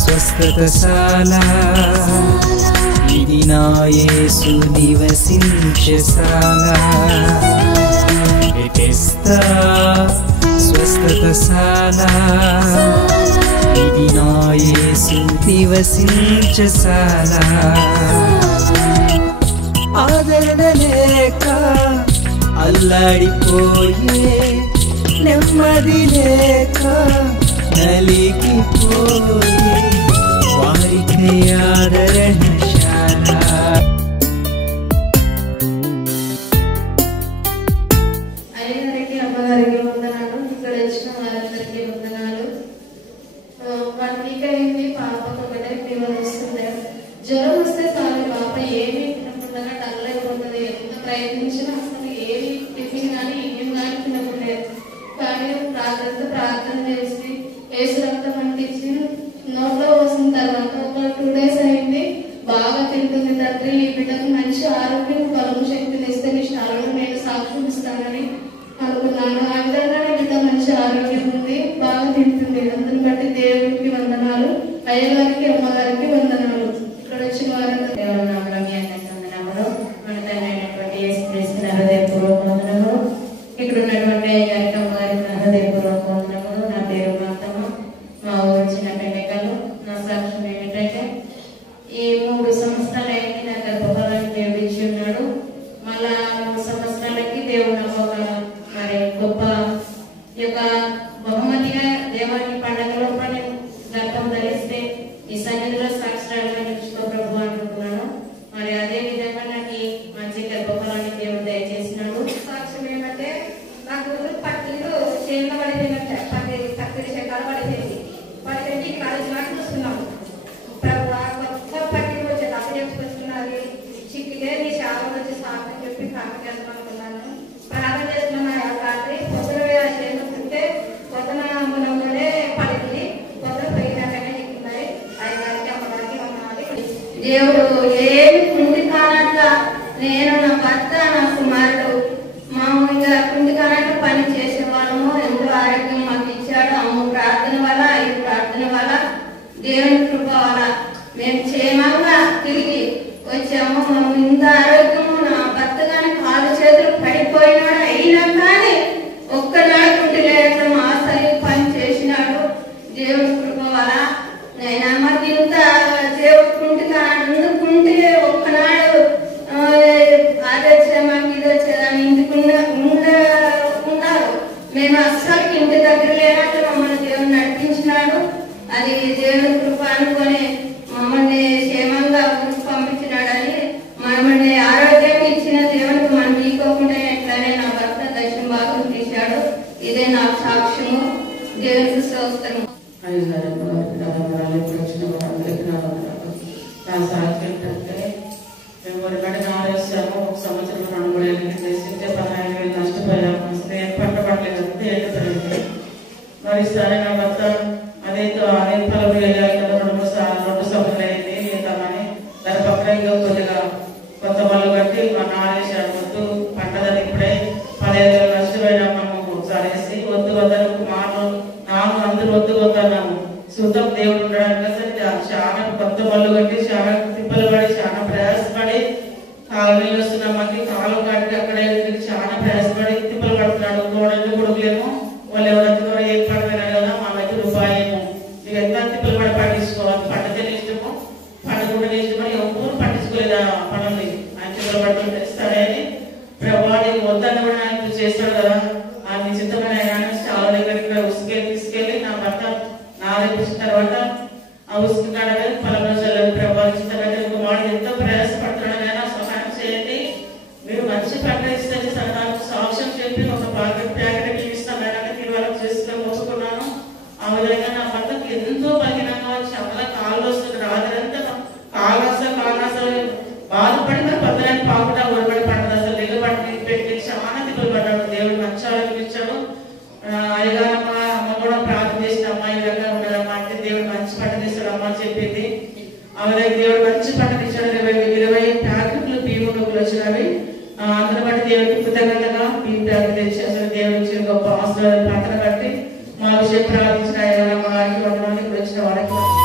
స్వస్థతశాల ఇది నా యేసు నివసించశాల బెతెస్దా స్వస్థతశాల ఇది నా యేసు నివసించశాల ఆదరణ లేక అల్లాడిపోయే నెమ్మది లేక నలిగిపోయే వారికి ఆదరణశాల అయ్యగారికి అమ్మగారికి వందనాలు. ఇక్కడ వచ్చిన వారందరికీ వందనాలు. 1 వీక్ అయింది. పాపకు ఒకటే ఫీవర్ వస్తుంది. జ్వరం వస్తే చాలు పాప ఏమీ తినకుండా డల్ అయిపోతుంది. ఎంత ప్రయత్నించినా అసలు ఏమి టిఫిన్ కానీ ఏం కానీ తినకూడదు. కానీ ప్రార్థన చేసి ఏసు రక్తం అంటించి నోట్లో వస్తున్న తర్వాత ఒక 2 days అయింది. బాగా తింటుంది. తండ్రి ఈ బిడ్డకు మంచి ఆరోగ్యం బలము శక్తిని ఇస్తే నీ స్థానంలో నేను సాక్ష్యం ఇస్తానని అనుకున్నాను. ఆ విధంగా బిడ్డ మంచి ఆరోగ్యం ఉంది, బాగా తింటుంది. అందుని బట్టి దేవుడికి వందనాలు. అయ్యగారికి అమ్మగారికి వందనాలు. ఇక్కడ వచ్చిన వారందరూ ఇక్కడ ఉన్నటువంటి అయ్యగారికి అమ్మగారికి హృదయపూర్వక వందనములు. నా పేరు మాతమ్మ. మా ఊరు చిన్న పెండకలు. నా సాక్ష్యం ఏమిటంటే ఈ 3 సంవత్సరాలు అయింది నా గర్భఫలాన్ని దేవుడు ఇచ్చి ఉన్నాడు. మళ్ళా 3 సంవత్సరాలకి దేవుడు నాకు ఒక మరి గొప్ప యొక్క బహుమతిగా దేవానికి పండుగలో నేను గర్భం ధరిస్తే ఈ సన్నిధిలో సాక్షరాలుగా నిలుచుకో ప్రభు అనుకున్నాను. మరి అదే విధంగా నాకు మంచి గర్భఫలాన్ని దేవుడు దయచేసినాడు. సాక్ష్యం ఏమంటే నాకు పట్టిలు చేతిలో పడిపోయినట్టే పత్తి శకాలు పడిపోయింది కాలేజీ నాకు చూస్తున్నాము. కొత్త పట్టిలు వచ్చే దశ చేసుకొచ్చుకున్నది చిక్కితే నీ శాతం వచ్చి సాధన చెప్పి ప్రార్థన చేస్తాను అనుకున్నాను. ప్రార్థన చేస్తున్నాను. రాత్రి పొద్దున చేసుకుంటే పొద్దున మునమునే పడింది. పొద్దున పోయినాకనే చిక్కున్నాయి. అయ్యగారికి అమ్మగారికి వందనాలు. దేవుడు ఏమి కుంటి కానట్ల నేను నా భర్త నా కుమారుడు మామూలుగా కుంటి కానట్ల పని చేసే వాళ్ళము ఎంతో ఆరోగ్యం మాకు ఇచ్చాడు. అమ్మ ప్రార్థన వల్ల ఈ ప్రార్థన వల్ల దేవుని కృప వల్ల మేము క్షేమంగా తిరిగి వచ్చాము. మేము ఇంత ఆరోగ్యము నా భర్త కానీ కాలు చేతులు పడిపోయినాడు. అయినా కానీ ఒక్కనాడు కుంటి లేకుండా మా శరీరం పని చేసినాడు దేవుని కృప వల్ల. నేను మాకు ఇంత దేవుడు కుంటి కుంటే ఒక్కనాడు అదే మాకు ఇది వచ్చేదాన్ని ఇంటికి ఉన్నారు. మేము అస్సలు ఇంటి దగ్గర లేనట్టు మమ్మల్ని దేవుడు నడిపించినాడు. అది దేవుని కృప అనుకొని మమ్మల్ని క్షేమంగా పంపించినాడని మమ్మల్ని ఆరోగ్యం ఇచ్చిన దేవునికి మనం తీసుకోకుండా ఎట్లానే నా భర్త దర్శనం బాగా తీశాడు. ఇదే నా సాక్ష్యము. దేవునికి స్తోత్రము. నా సాక్షి ఏంటంటే మేము వరిగడ్డ ఆరేసాము. 1 సంవత్సరం 2-3 ఏళ్ళ వేసింటే 15,000 నష్టపోయాము. అసలు ఏం పంట పడలేదు. అంతే ఎండిపోయింది. మరి సరే నా భర్త అదే పొలం వెళ్ళాలి కదా 2 సంవత్సరాలు అయింది. కానీ దాని పక్కన ఇంకా కొద్దిగా కొత్త పళ్ళు కట్టి ఆరేసాము. వద్దు పంటదని ఇప్పుడే 15,000 నష్టపోయినాము. మనము సరేసి వద్దు వద్దకు నాను అందరూ వద్దు వద్దన్నాము. శుద్ధం దేవుడు ఉండడానికి చాలా కొత్త పళ్ళు కట్టి చాలా తిప్పలు పడి చాలా ప్రయాసపడి కాలు నీళ్ళు వస్తున్నాం. మనకి కాలు కట్టి అక్కడే చాలా ప్రయాసపడి తిప్పలు పడుతున్నాడు. గోడలు కొడుకులేమో వాళ్ళు ఎవరైతే కూడా ఏం పడిపోయినారు కదా మా దగ్గర రూపాయేమో మీకు ఎంత తిప్పలు పడి పట్టించుకోవాలి. పండితే ఇష్టమో పండుగ ఇష్టమో ఎవరు పట్టించుకోలేదు. ఆ పనుల్ని ఆయన తిప్పలు పడుతుంటే సరే అని ప్రభావాన్ని వద్దని కూడా ఆయన చేస్తాడు కదా. ఆయన చిత్తమైన ఆయన చాలా దగ్గరికి తీసుకెళ్ళి నా భర్త నాలుగు తర్వాత ఆ ఉసుకు కాడగా 10 రోజులు ప్రభావించిన ఒక వాడు ఎంతో ప్రయాసపడుతున్నాడు. అయినా సహాయం చేయండి. మీరు మంచి పంట ఇస్తే నాకు సాక్ష్యం చెప్పి ఒక ప్యాకెట్ ఇస్తాను. తీర్వాలకు చేసుకొని మోసుకున్నాను. ఆ విధంగా నా భర్తకు ఎంతో బలహీనంగా చాలా కాళ్ళు వస్తుంది. రాత్రంతా కాళ్ళు అసలు బాధపడి మరి పద్దరానికి పాకుడా ఒరబడి పడ్డది. అసలు దిగబడి పెట్టి చాలా తిప్పలు పడ్డాడు. దేవుడు మంచి ఆరోగ్యం ఇచ్చాడు. అయ్యగారమ్మ అమ్మ కూడా ప్రార్థన చేసిన అమ్మ ఈ విధంగా ఉండదమ్మా అంటే దేవుడు మంచి పంట తీస్తాడమ్మా అని చెప్పింది. ఆ విధంగా దేవుడు మంచి పంట తీసాడు. 20 ప్యాకెట్లు బియ్యం నొప్పులు వచ్చినవి. అందరి బట్టి దేవుడికి కృతజ్ఞతగా బియ్యం ప్యాకెట్ తెచ్చి అసలు దేవుడు ఇచ్చిన గొప్ప ఆశీర్వాదాలు పంటను బట్టి మా విషయం ప్రార్థించిన అయ్యగారమ్మ గారికి వందనాలు. వచ్చిన వాళ్ళకి